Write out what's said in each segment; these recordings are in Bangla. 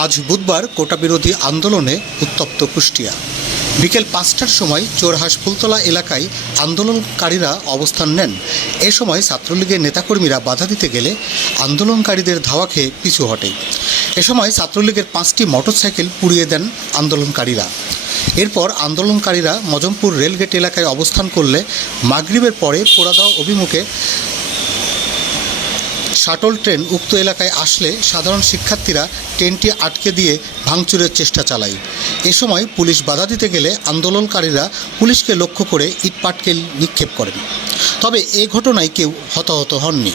আজ বুধবার কোটা বিরোধী আন্দোলনে উত্তপ্ত কুষ্টিয়া। বিকেল ৫টার সময় চোরহাঁস ফুলতলা এলাকায় আন্দোলনকারীরা অবস্থান নেন। এ সময় ছাত্রলীগের নেতাকর্মীরা বাধা দিতে গেলে আন্দোলনকারীদের ধাওয়া খেয়ে পিছু হটে। এ সময় ছাত্রলীগের ৫টি মোটরসাইকেল পুড়িয়ে দেন আন্দোলনকারীরা। এরপর আন্দোলনকারীরা মজমপুর রেলগেট এলাকায় অবস্থান করলে মাগরিবের পরে পোড়াদহ অভিমুখে শাটল ট্রেন উক্ত এলাকায় আসলে সাধারণ শিক্ষার্থীরা ট্রেনটি আটকে দিয়ে ভাঙচুরের চেষ্টা চালায়। এ সময় পুলিশ বাধা দিতে গেলে আন্দোলনকারীরা পুলিশকে লক্ষ্য করে ইটপাটকেল নিক্ষেপ করেন। তবে এ ঘটনায় কেউ হতাহত হননি।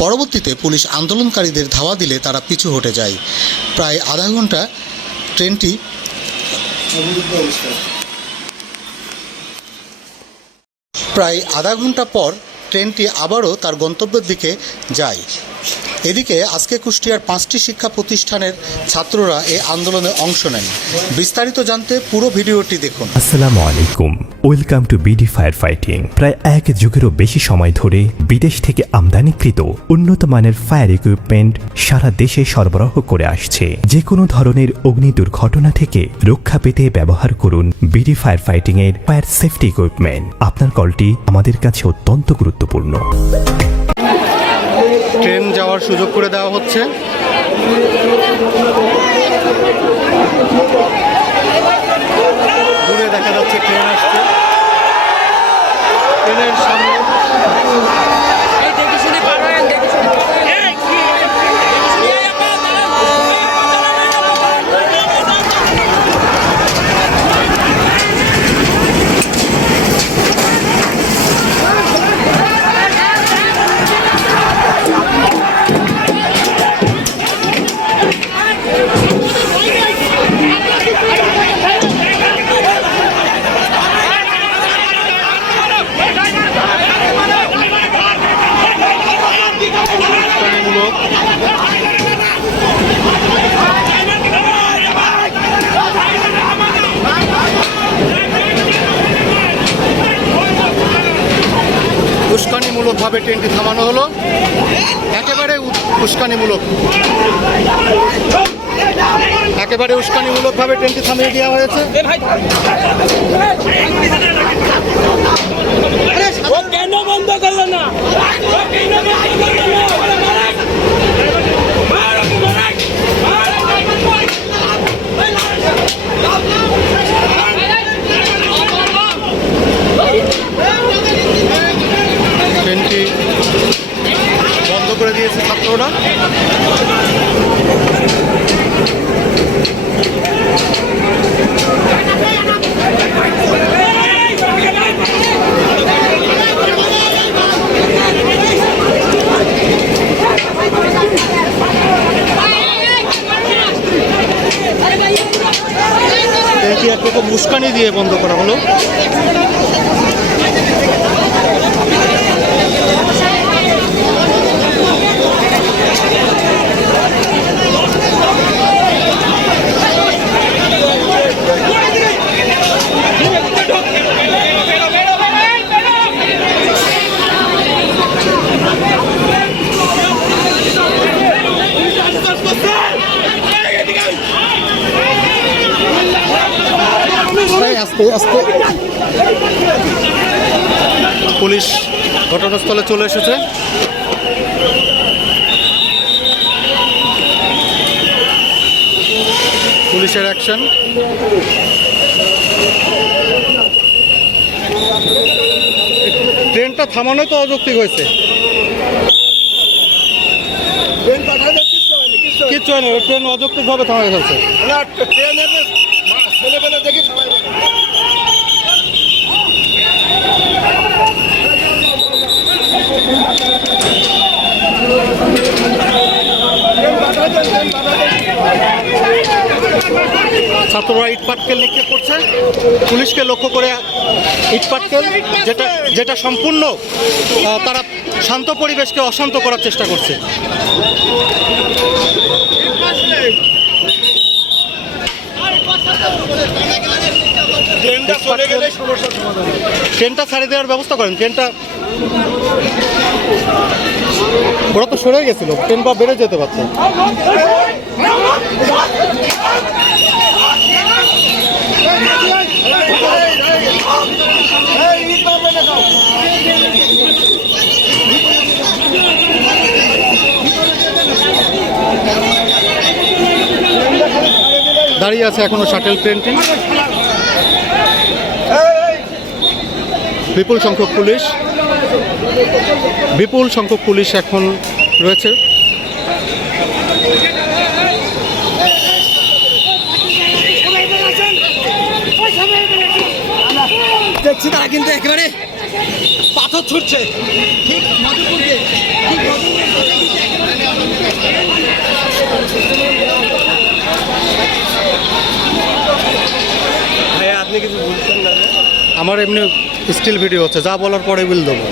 পরবর্তীতে পুলিশ আন্দোলনকারীদের ধাওয়া দিলে তারা পিছু হটে যায়। প্রায় আধা ঘন্টা পর ট্রেনটি আবারও তার গন্তব্যের দিকে যায়। এদিকে আজকে কুষ্টিয়ার 5টি শিক্ষা প্রতিষ্ঠানের ছাত্ররা এই আন্দোলনে অংশ নেন। বিস্তারিত জানতে পুরো ভিডিওটি দেখুন। আসসালামু আলাইকুম, welcome to BD fire fighting. প্রায় 1 যুগেরও বেশি সময় ধরে বিদেশ থেকে আমদানিকৃত উন্নত মানের ফায়ার ইকুইপমেন্ট সারা দেশে সরবরাহ করে আসছে। যে কোনো ধরনের অগ্নি দুর্ঘটনা থেকে রক্ষা পেতে ব্যবহার করুন বিডি ফায়ার ফাইটিং এর ফায়ার সেফটি ইকুইপমেন্ট। আপনার কলটি আমাদের কাছে অত্যন্ত গুরুত্বপূর্ণ। ট্রেন যাওয়ার সুযোগ করে দেওয়া হচ্ছে। দূরে দেখা যাচ্ছে ট্রেন আসছে। ট্রেনের সামনে উস্কানিমূলকভাবে ট্রেনটি থামানো হলো। একেবারে উস্কানিমূলকভাবে ট্রেনটি থামিয়ে দেওয়া হয়েছে। কেন বন্ধ করলো না? ট্রেনটি বন্ধ করে দিয়েছে ছাত্ররা। ট্রেনটি একরকম উস্কানি দিয়ে বন্ধ করা হলো। আস্তে পুলিশ ঘটনাস্থলে চলে এসেছে। পুলিশের অ্যাকশন। ট্রেনটা থামানোই তো অযৌক্তিক হয়েছে। কিচ্ছু হয়নি, ট্রেন অযৌক্তিকভাবে থামাই ফেলছে। ছাত্ররা ইটপাটকেল নিক্ষেপ করছে পুলিশকে লক্ষ্য করে। ইটপাটকেল যেটা সম্পূর্ণ তারা শান্ত পরিবেশকে অশান্ত করার চেষ্টা করছে। ট্রেনটা ছাড়িয়ে দেওয়ার ব্যবস্থা করেন। ট্রেনটা ওরা তো সরে গেছিল, ট্রেন বা বেড়ে যেতে পারতো। দাঁড়িয়ে আছে এখনো শাটেল ট্রেনটি। বিপুল সংখ্যক পুলিশ এখন রয়েছে। দেখছি তারা কিন্তু একেবারে পাথর ছুটছে। আপনি কিছু বলছেন না? আমার এমনি স্টিল ভিডিও হচ্ছে, যা বলার পরে বিল দেবো।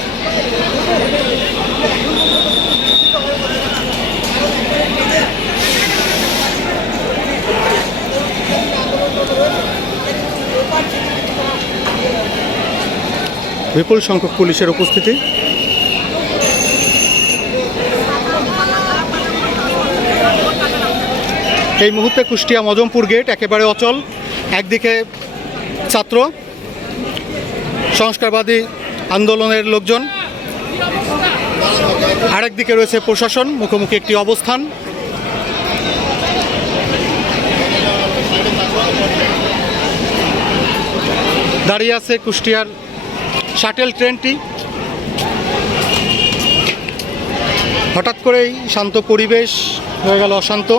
বিপুল সংখ্যক পুলিশের উপস্থিতি। এই মুহূর্তে কুষ্টিয়া মজমপুর গেট একেবারে অচল। একদিকে ছাত্র সংস্কারবাদী আন্দোলনের লোকজন, আরেকদিকে রয়েছে প্রশাসন, মুখোমুখি একটি অবস্থান। দাঁড়িয়ে আছে কুষ্টিয়ার শাটেল ট্রেনটি। হঠাৎ করেই শান্ত পরিবেশ হয়ে গেল অশান্ত।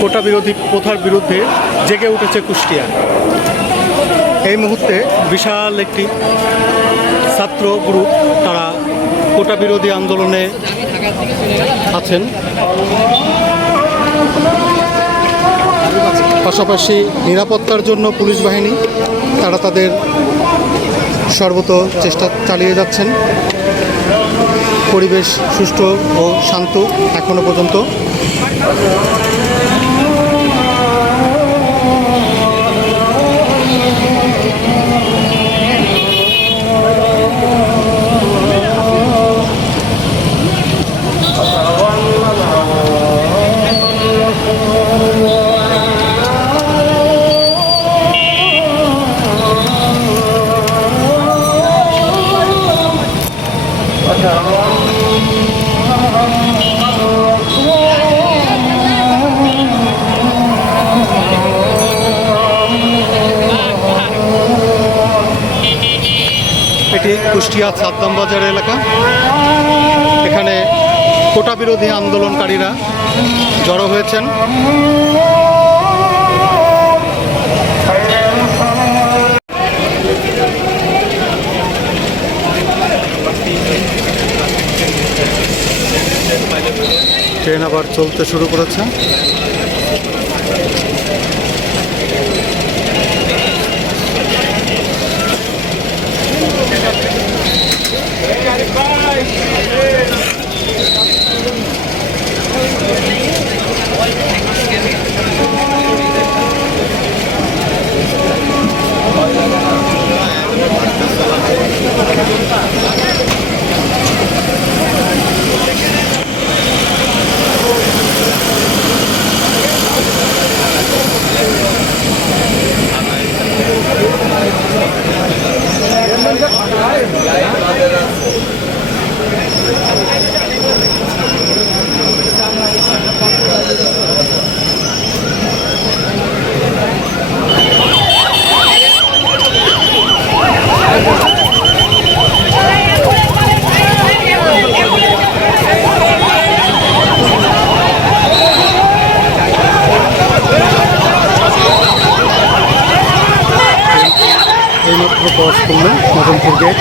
কোটা বিরোধী প্রথার বিরুদ্ধে জেগে উঠেছে কুষ্টিয়া। এই মুহূর্তে বিশাল একটি ছাত্র গ্রুপ, তারা কোটা বিরোধী আন্দোলনে আছেন। পাশাপাশি নিরাপত্তার জন্য পুলিশ বাহিনী তারা তাদের সর্বত চেষ্টা চালিয়ে যাচ্ছেন। পরিবেশ সুষ্ঠু ও শান্ত এখনো পর্যন্ত। এটি কুষ্টিয়া সাদ্দাম বাজার এলাকা। এখানে কোটা বিরোধী আন্দোলনকারীরা জড়ো হয়েছেন। ট্রেন আবার চলতে শুরু করেছে। এইমাত্র ক্রস করলেন মদনপুর গেট।